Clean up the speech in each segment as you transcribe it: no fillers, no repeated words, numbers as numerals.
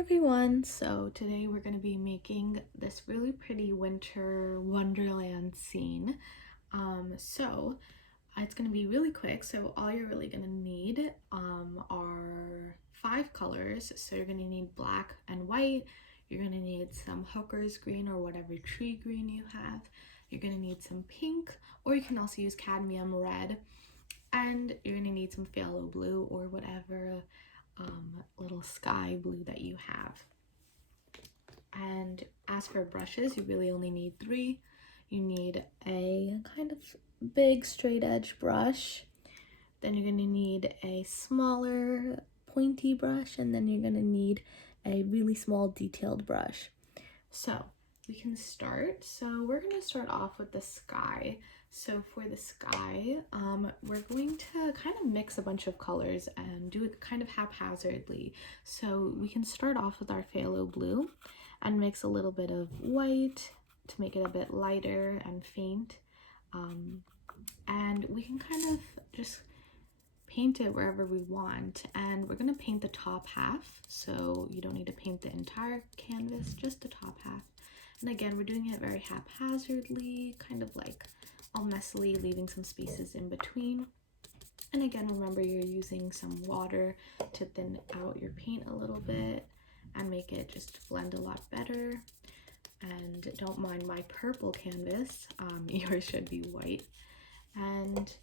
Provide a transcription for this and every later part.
everyone! So today we're going to be making this really pretty winter wonderland scene. It's going to be really quick, so all you're really going to need are 5 colors. So you're going to need black and white, you're going to need some hooker's green or whatever tree green you have, you're going to need some pink, or you can also use cadmium red, and you're going to need some phthalo blue or whatever little sky blue that you have. And as for brushes, you really only need 3. You need a kind of big straight edge brush, then you're going to need a smaller pointy brush, and then you're going to need a really small detailed brush. So we can start. So we're going to start off with the sky. So for the sky, we're going to kind of mix a bunch of colors and do it kind of haphazardly. So we can start off with our phthalo blue and mix a little bit of white to make it a bit lighter and faint. And we can kind of just paint it wherever we want. And we're going to paint the top half. So you don't need to paint the entire canvas, just the top half. And again, we're doing it very haphazardly, kind of like all messily, leaving some spaces in between. And again, remember you're using some water to thin out your paint a little bit and make it just blend a lot better. And don't mind my purple canvas, yours should be white. And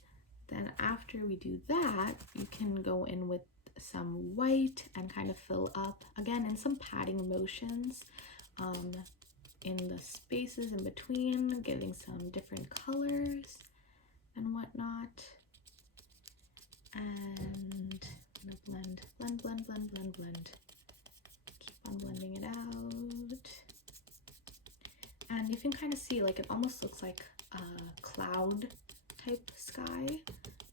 then after we do that, you can go in with some white and kind of fill up, again, in some patting motions, in the spaces in between, giving some different colors and whatnot. And I'm gonna blend, blend, blend, blend, blend, blend. Keep on blending it out. And you can kind of see, like, it almost looks like a cloud type sky,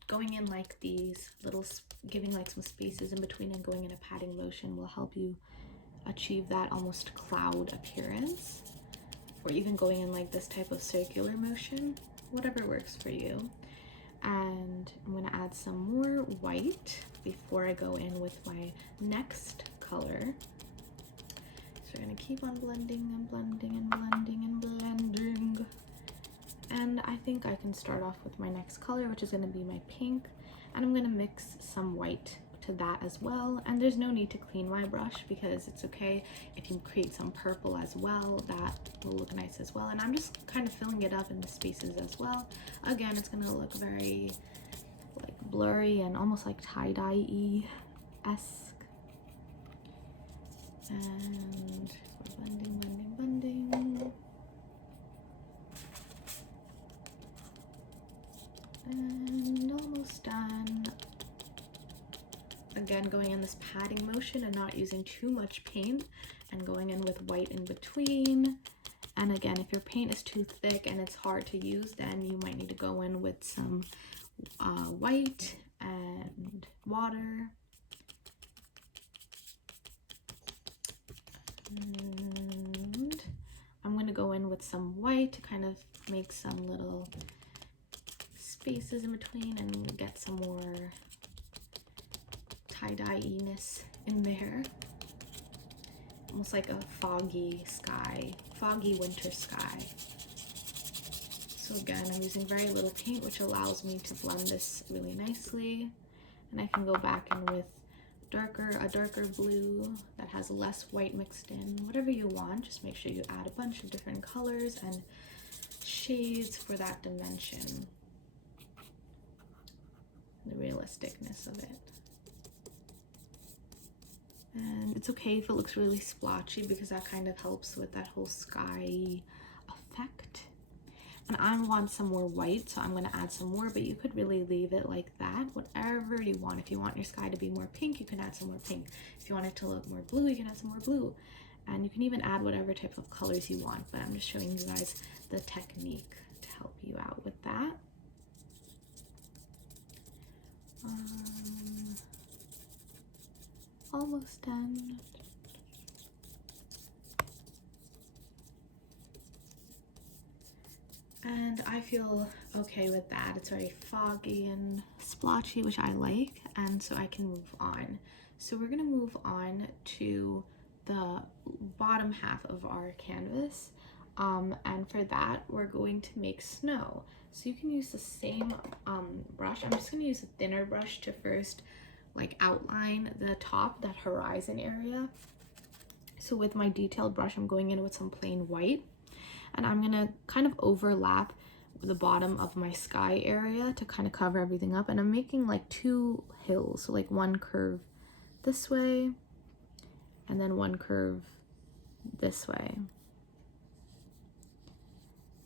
going in like these little, giving like some spaces in between and going in a patting motion will help you achieve that almost cloud appearance. Or even going in like this type of circular motion, whatever works for you. And I'm going to add some more white before I go in with my next color. So we're going to keep on blending and blending and blending and blending. And I think I can start off with my next color, which is going to be my pink. And I'm going to mix some white to that as well. And there's no need to clean my brush because it's okay if you create some purple as well, that will look nice as well. And I'm just kind of filling it up in the spaces as well. Again, it's going to look very like blurry and almost like tie-dye-esque. And we're blending, blending, blending. And almost done. Again, going in this patting motion and not using too much paint, and going in with white in between. And again, if your paint is too thick and it's hard to use, then you might need to go in with some white and water. And I'm going to go in with some white to kind of make some little spaces in between and get some more tie-dye-ness in there. Almost like a foggy sky, foggy winter sky. So again, I'm using very little paint, which allows me to blend this really nicely. And I can go back in with a darker blue that has less white mixed in, whatever you want. Just make sure you add a bunch of different colors and shades for that dimension, the realisticness of it. And it's okay if it looks really splotchy because that kind of helps with that whole sky effect. And I want some more white, so I'm going to add some more, but you could really leave it like that, whatever you want. If you want your sky to be more pink, you can add some more pink. If you want it to look more blue, you can add some more blue. And you can even add whatever type of colors you want, but I'm just showing you guys the technique to help you out with that. Almost done. And I feel okay with that. It's very foggy and splotchy, which I like, and so I can move on. So we're gonna move on to the bottom half of our canvas. And for that, we're going to make snow. So you can use the same brush. I'm just gonna use a thinner brush to first like outline the top, that horizon area. So with my detailed brush, I'm going in with some plain white, and I'm gonna kind of overlap the bottom of my sky area to kind of cover everything up. And I'm making like two hills, so like one curve this way and then one curve this way.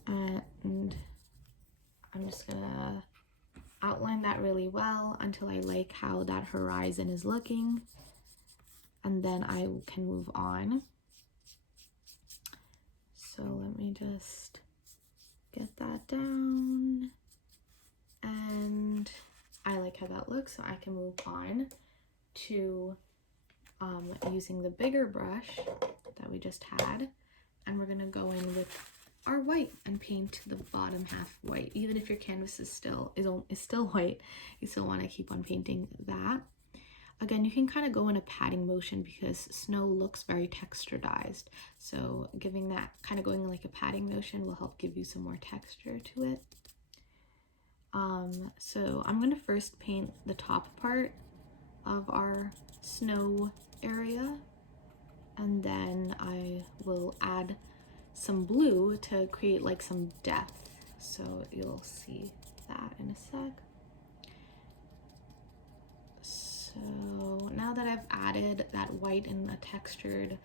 And I'm just gonna outline that really well until I like how that horizon is looking, and then I can move on. So let me just get that down, and I like how that looks, so I can move on to using the bigger brush that we just had, and we're gonna go in with our white and paint the bottom half white. Even if your canvas is still white, you still want to keep on painting that. Again, you can kind of go in a patting motion because snow looks very texturized, so giving that kind of going in like a patting motion will help give you some more texture to it. So I'm going to first paint the top part of our snow area, and then I will add some blue to create like some depth. So you'll see that in a sec. So now that I've added that white in a textured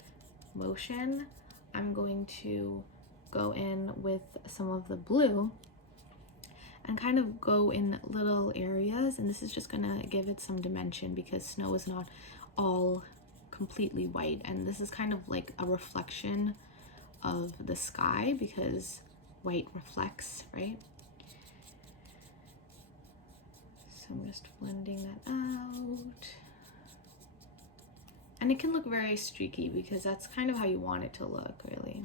motion, I'm going to go in with some of the blue and kind of go in little areas, and this is just gonna give it some dimension because snow is not all completely white, and this is kind of like a reflection of the sky because white reflects, right? So I'm just blending that out. And it can look very streaky because that's kind of how you want it to look, really.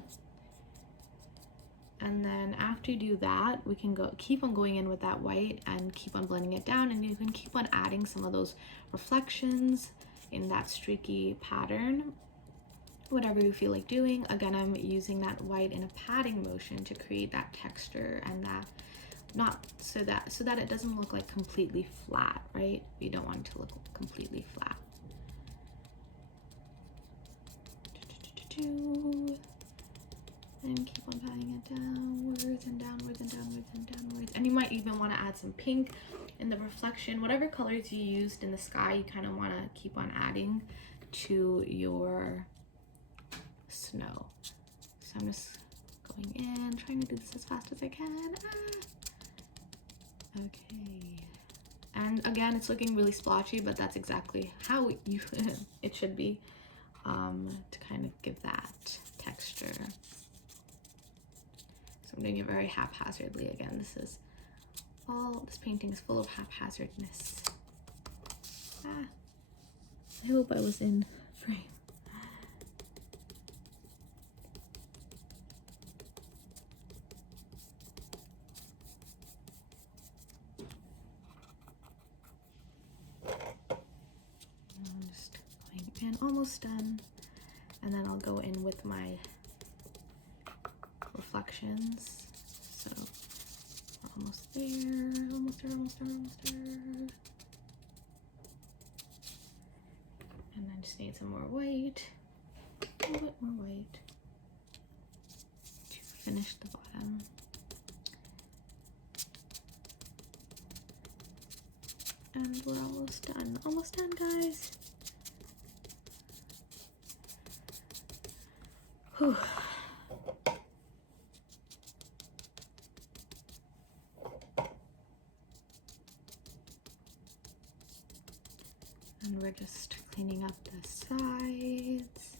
And then after you do that, we can keep on going in with that white and keep on blending it down, and you can keep on adding some of those reflections in that streaky pattern, whatever you feel like doing. Again, I'm using that white in a patting motion to create that texture, and that so that it doesn't look like completely flat, right? You don't want it to look completely flat. And keep on patting it downwards and downwards and downwards and downwards. And you might even want to add some pink in the reflection. Whatever colors you used in the sky, you kind of want to keep on adding to your snow. So I'm just going in, trying to do this as fast as I can. Okay. And again, it's looking really splotchy, but that's exactly how it should be, to kind of give that texture. So I'm doing it very haphazardly again. This painting is full of haphazardness. I hope I was in frame. I'm just going in, almost done, and then I'll go in with my reflections. So we're almost there, almost there, almost there, almost there. And then just need some more white, a little bit more white to finish the bottom. And we're almost done, guys. Whew. And we're just cleaning up the sides.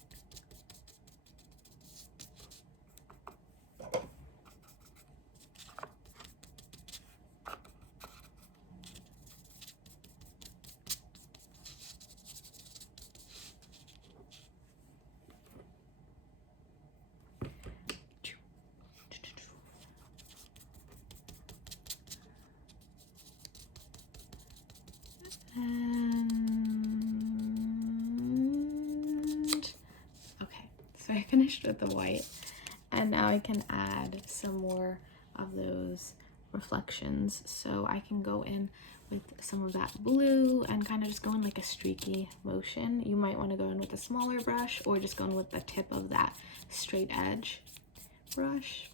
So I finished with the white, and now I can add some more of those reflections. So I can go in with some of that blue and kind of just go in like a streaky motion. You might want to go in with a smaller brush or just go in with the tip of that straight edge brush.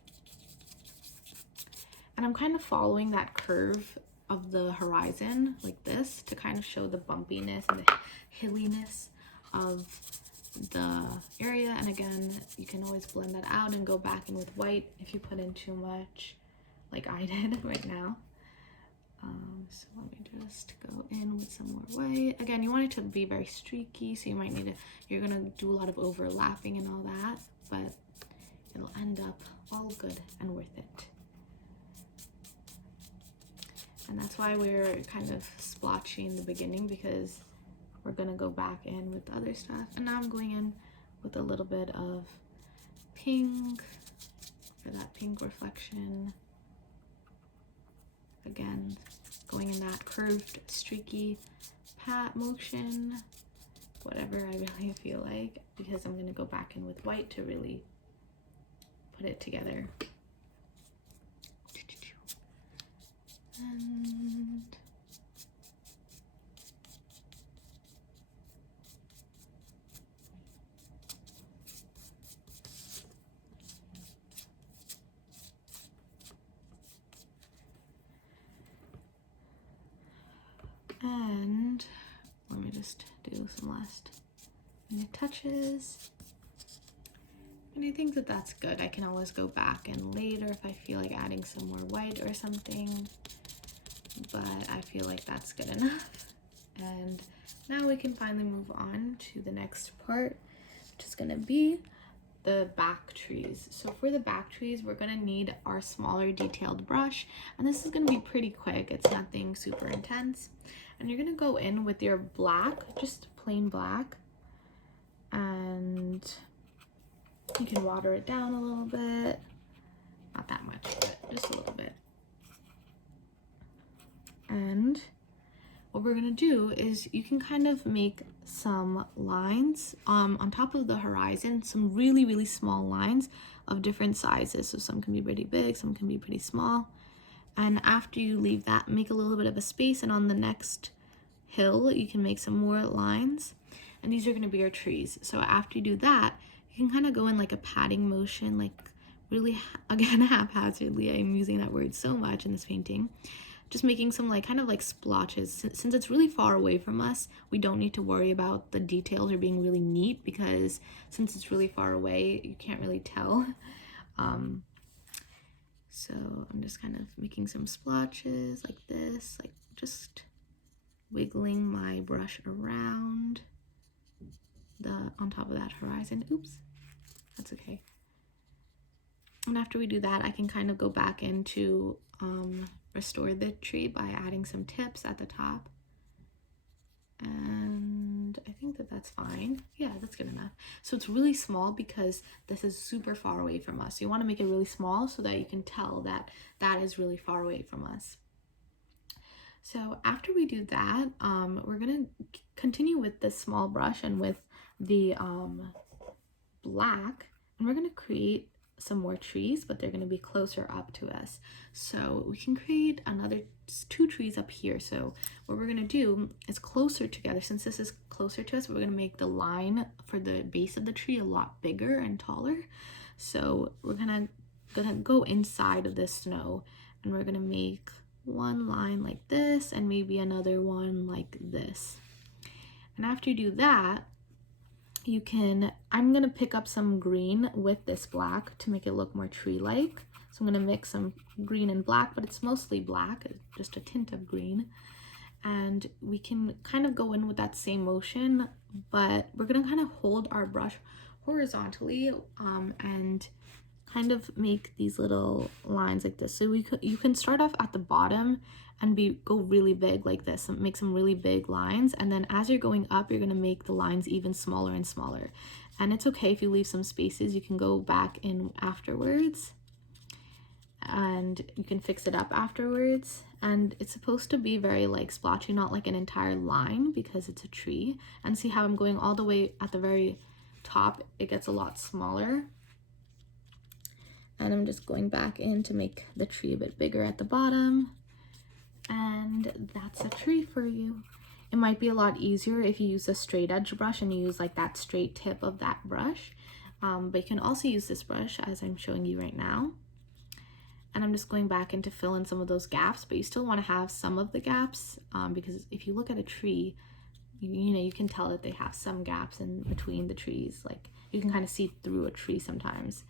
And I'm kind of following that curve of the horizon like this to kind of show the bumpiness and the hilliness of the area. And again, you can always blend that out and go back in with white if you put in too much, like I did right now. So let me just go in with some more white. Again, you want it to be very streaky, so you might need to, you're gonna do a lot of overlapping and all that, but it'll end up all good and worth it. And that's why we're kind of splotchy in the beginning, because we're gonna go back in with other stuff. And now I'm going in with a little bit of pink for that pink reflection. Again, going in that curved, streaky pat motion, whatever I really feel like, because I'm gonna go back in with white to really put it together. And let me just do some last minute touches. And I think that that's good. I can always go back in later if I feel like adding some more white or something, but I feel like that's good enough. And now we can finally move on to the next part, which is gonna be the back trees. So for the back trees, we're gonna need our smaller detailed brush, and this is gonna be pretty quick. It's nothing super intense. And you're gonna go in with your black, just plain black, and you can water it down a little bit. Not that much, but just a little bit. And what we're gonna do is you can kind of make some lines on top of the horizon, some really, really small lines of different sizes. So some can be pretty big, some can be pretty small. And after you leave that, make a little bit of a space, and on the next hill, you can make some more lines. And these are gonna be your trees. So after you do that, you can kind of go in like a patting motion, like really, again, haphazardly. I'm using that word so much in this painting. Just making some like kind of like splotches. Since it's really far away from us, we don't need to worry about the details or being really neat, because since it's really far away, you can't really tell. So I'm just kind of making some splotches like this, like just wiggling my brush around on top of that horizon. Oops, that's okay. And after we do that, I can kind of go back into restore the tree by adding some tips at the top. And I think that that's fine. Yeah, that's good enough. So it's really small because this is super far away from us. You want to make it really small so that you can tell that that is really far away from us. So after we do that, we're gonna continue with this small brush and with the black, and we're gonna create some more trees, but they're going to be closer up to us. So we can create another 2 trees up here. So what we're going to do is closer together. Since this is closer to us, we're going to make the line for the base of the tree a lot bigger and taller. So we're gonna go inside of this snow, and we're going to make one line like this and maybe another one like this. And after you do that, you can, I'm gonna pick up some green with this black to make it look more tree-like. So I'm gonna mix some green and black, but it's mostly black, just a tint of green. And we can kind of go in with that same motion, but we're gonna kind of hold our brush horizontally and kind of make these little lines like this. So you can start off at the bottom and go really big like this and make some really big lines, and then as you're going up, you're going to make the lines even smaller and smaller. And it's okay if you leave some spaces. You can go back in afterwards and you can fix it up afterwards. And it's supposed to be very like splotchy, not like an entire line, because it's a tree. And see how I'm going all the way at the very top, it gets a lot smaller. And I'm just going back in to make the tree a bit bigger at the bottom. And that's a tree for you. It might be a lot easier if you use a straight edge brush and you use like that straight tip of that brush. But you can also use this brush as I'm showing you right now. And I'm just going back in to fill in some of those gaps, but you still want to have some of the gaps because if you look at a tree, you know, you can tell that they have some gaps in between the trees. Like you can kind of see through a tree sometimes.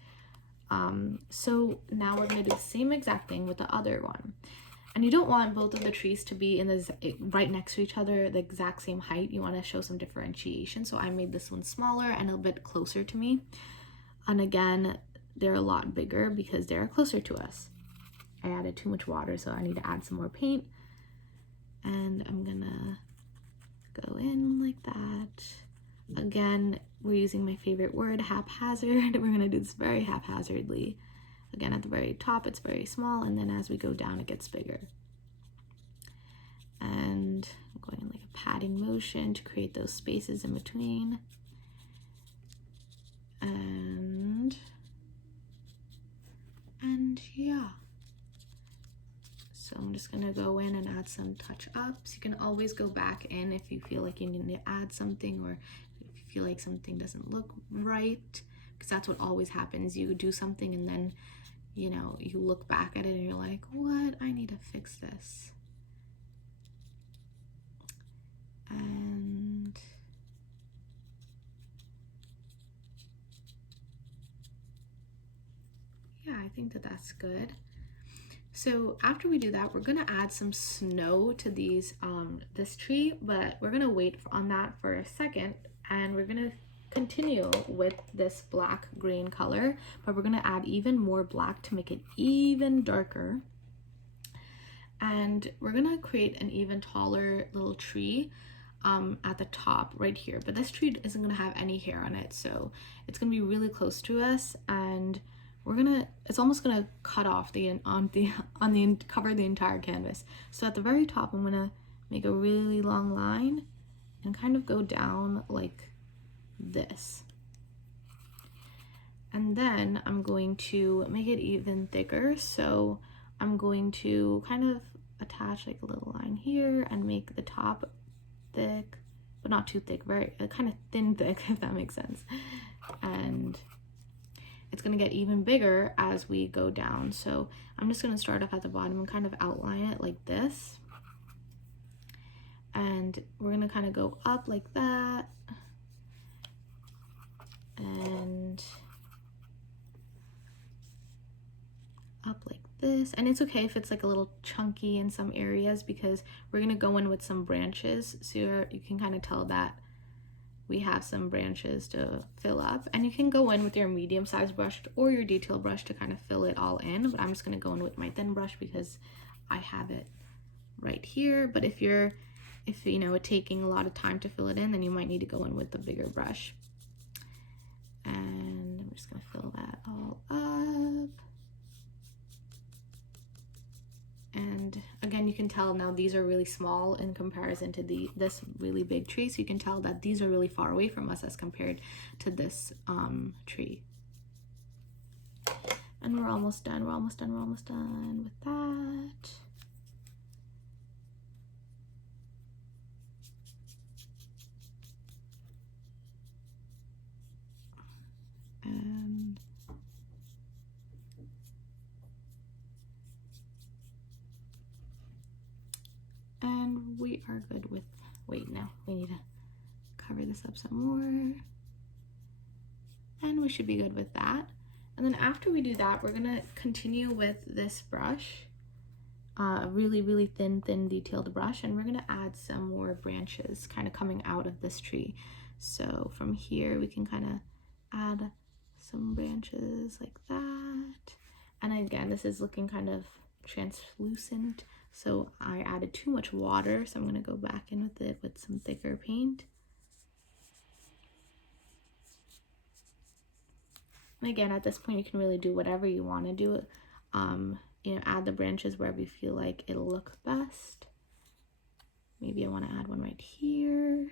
So now we're going to do the same exact thing with the other one. And you don't want both of the trees to be in the right next to each other, the exact same height. You want to show some differentiation. So I made this one smaller and a bit closer to me. And again, they're a lot bigger because they're closer to us. I added too much water, so I need to add some more paint. And I'm gonna go in like that. Again, we're using my favorite word, haphazard. We're gonna do this very haphazardly. Again, at the very top, it's very small, and then as we go down, it gets bigger. And I'm going in like a patting motion to create those spaces in between. And yeah. So I'm just gonna go in and add some touch ups. You can always go back in if you feel like you need to add something or if you feel like something doesn't look right, because that's what always happens. You do something and then, you know, you look back at it and you're like, what? I need to fix this. And yeah, I think that that's good. So after we do that, we're gonna add some snow to these this tree, but we're gonna wait on that for a second, and we're gonna continue with this black green color, but we're gonna add even more black to make it even darker. And we're gonna create an even taller little tree at the top right here, but this tree isn't gonna have any hair on it, so it's gonna be really close to us, and it's almost gonna cut off cover the entire canvas. So at the very top, I'm gonna make a really long line and kind of go down like this. And then I'm going to make it even thicker. So I'm going to kind of attach like a little line here and make the top thick, but not too thick, very kind of thin thick, if that makes sense. And it's going to get even bigger as we go down. So I'm just going to start off at the bottom and kind of outline it like this. And we're going to kind of go up like that. And up like this. And it's okay if it's like a little chunky in some areas because we're going to go in with some branches. So you can kind of tell that we have some branches to fill up, and you can go in with your medium-sized brush or your detail brush to kind of fill it all in, but I'm just going to go in with my thin brush because I have it right here. But if you know it's taking a lot of time to fill it in, then you might need to go in with the bigger brush. And I'm just going to fill that all up. And again, you can tell now these are really small in comparison to this really big tree. So you can tell that these are really far away from us as compared to this tree. And we're almost done. We're almost done with that. And we are good with, wait, no, we need to cover this up some more. And we should be good with that. And then after we do that, we're gonna continue with this brush, a really, really thin detailed brush, and we're gonna add some more branches kind of coming out of this tree. So from here, we can kind of add some branches like that. And again, this is looking kind of translucent. So I added too much water, so I'm going to go back in with it with some thicker paint. And again, at this point, you can really do whatever you want to do. You know, add the branches wherever you feel like it'll look best. Maybe I want to add one right here.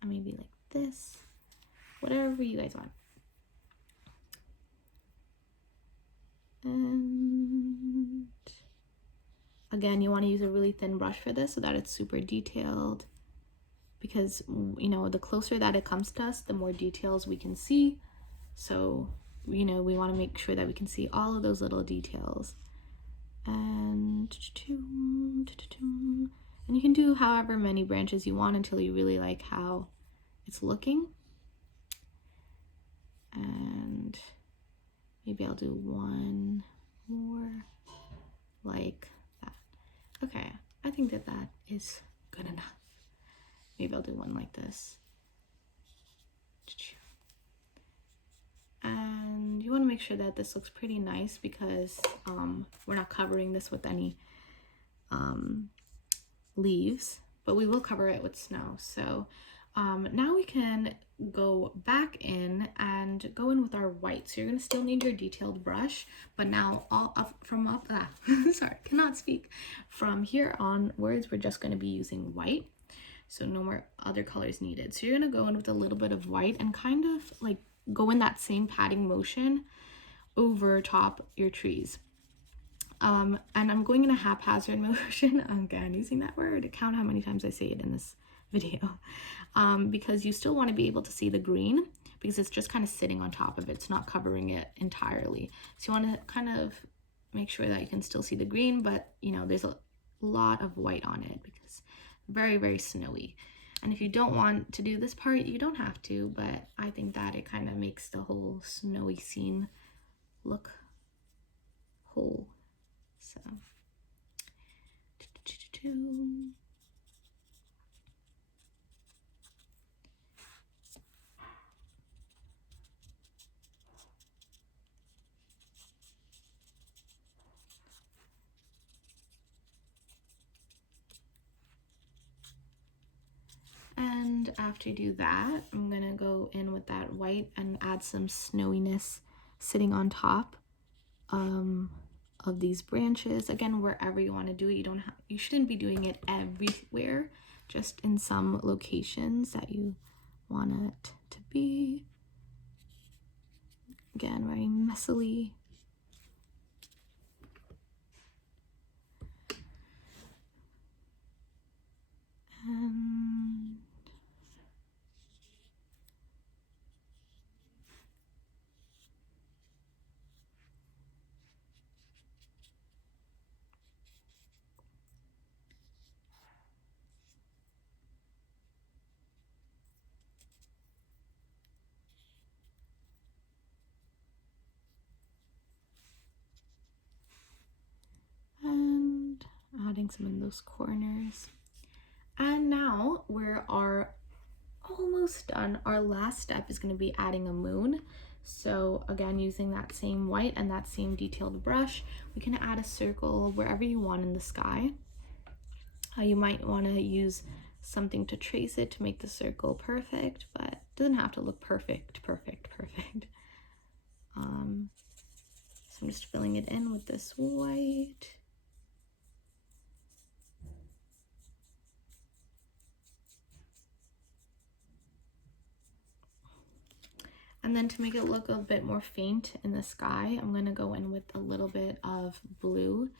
And maybe this, whatever you guys want. And again, you want to use a really thin brush for this so that it's super detailed, because, you know, the closer that it comes to us, the more details we can see. So, you know, we want to make sure that we can see all of those little details. And you can do however many branches you want until you really like how it's looking. And maybe I'll do one more like that. Okay, I think that that is good enough. Maybe I'll do one like this. And you want to make sure that this looks pretty nice, because we're not covering this with any leaves, but we will cover it with snow. So now we can go back in and go in with our white. So you're going to still need your detailed brush, but now all up from up, sorry, cannot speak. From here onwards, we're just going to be using white. So no more other colors needed. So you're going to go in with a little bit of white and kind of like go in that same patting motion over top your trees. And I'm going in a haphazard motion, again, using that word. Count how many times I say it in this video. Because you still want to be able to see the green, because it's just kind of sitting on top of it. It's not covering it entirely. So you want to kind of make sure that you can still see the green, but you know, there's a lot of white on it because very, very snowy. And if you don't want to do this part, you don't have to, but I think that it kind of makes the whole snowy scene look whole. So, and after you do that, I'm gonna go in with that white and add some snowiness sitting on top of these branches. Again, wherever you want to do it, you shouldn't be doing it everywhere, just in some locations that you want it to be. Again, very messily. And adding some in those corners. And now we are almost done. Our last step is going to be adding a moon. So again, using that same white and that same detailed brush, we can add a circle wherever you want in the sky. You might want to use something to trace it to make the circle perfect, but it doesn't have to look perfect. So I'm just filling it in with this white. And then to make it look a bit more faint in the sky, I'm going to go in with a little bit of blue,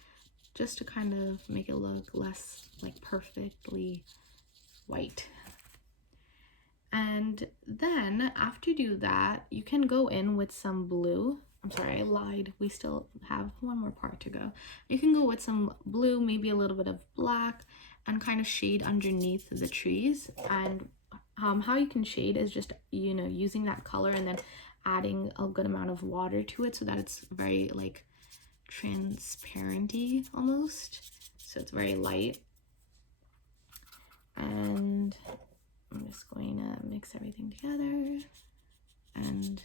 just to kind of make it look less like perfectly white. And then after you do that, you can go in with some blue. I'm sorry, I lied. We still have one more part to go. You can go with some blue, maybe a little bit of black, and kind of shade underneath the trees. And how you can shade is just, you know, using that color and then adding a good amount of water to it so that it's very like transparenty almost. So it's very light. And I'm just going to mix everything together and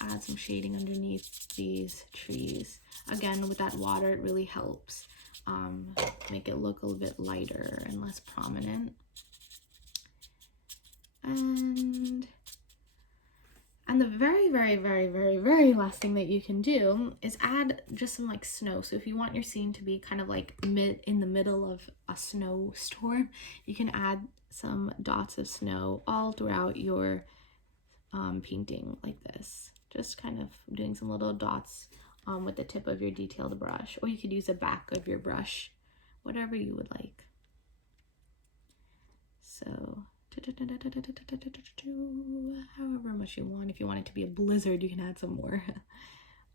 add some shading underneath these trees. Again, with that water, it really helps make it look a little bit lighter and less prominent. And the very last thing that you can do is add just some like snow. So if you want your scene to be kind of like in the middle of a snowstorm, you can add some dots of snow all throughout your painting like this. Just kind of doing some little dots with the tip of your detailed brush, or you could use the back of your brush, whatever you would like. So however much you want. If you want it to be a blizzard, you can add some more.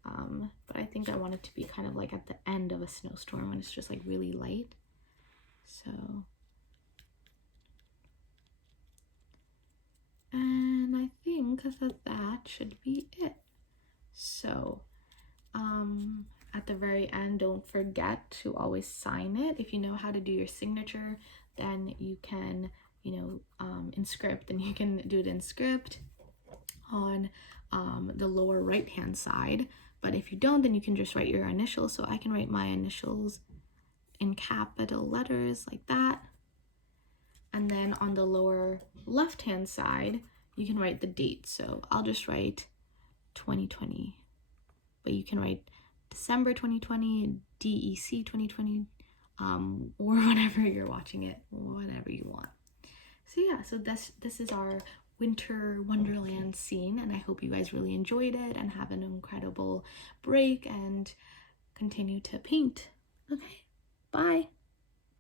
But I think I want it to be kind of like at the end of a snowstorm when it's just like really light. So, and I think that should be it. So, at the very end, don't forget to always sign it. If you know how to do your signature, then you can, you know, in script, then you can do it in script on the lower right hand side. But if you don't, then you can just write your initials. So I can write my initials in capital letters like that. And then on the lower left hand side, you can write the date. So I'll just write 2020, but you can write December 2020, DEC 2020, or whenever you're watching it, whatever you want. So yeah, so this is our winter wonderland scene, and I hope you guys really enjoyed it and have an incredible break and continue to paint. Okay, bye.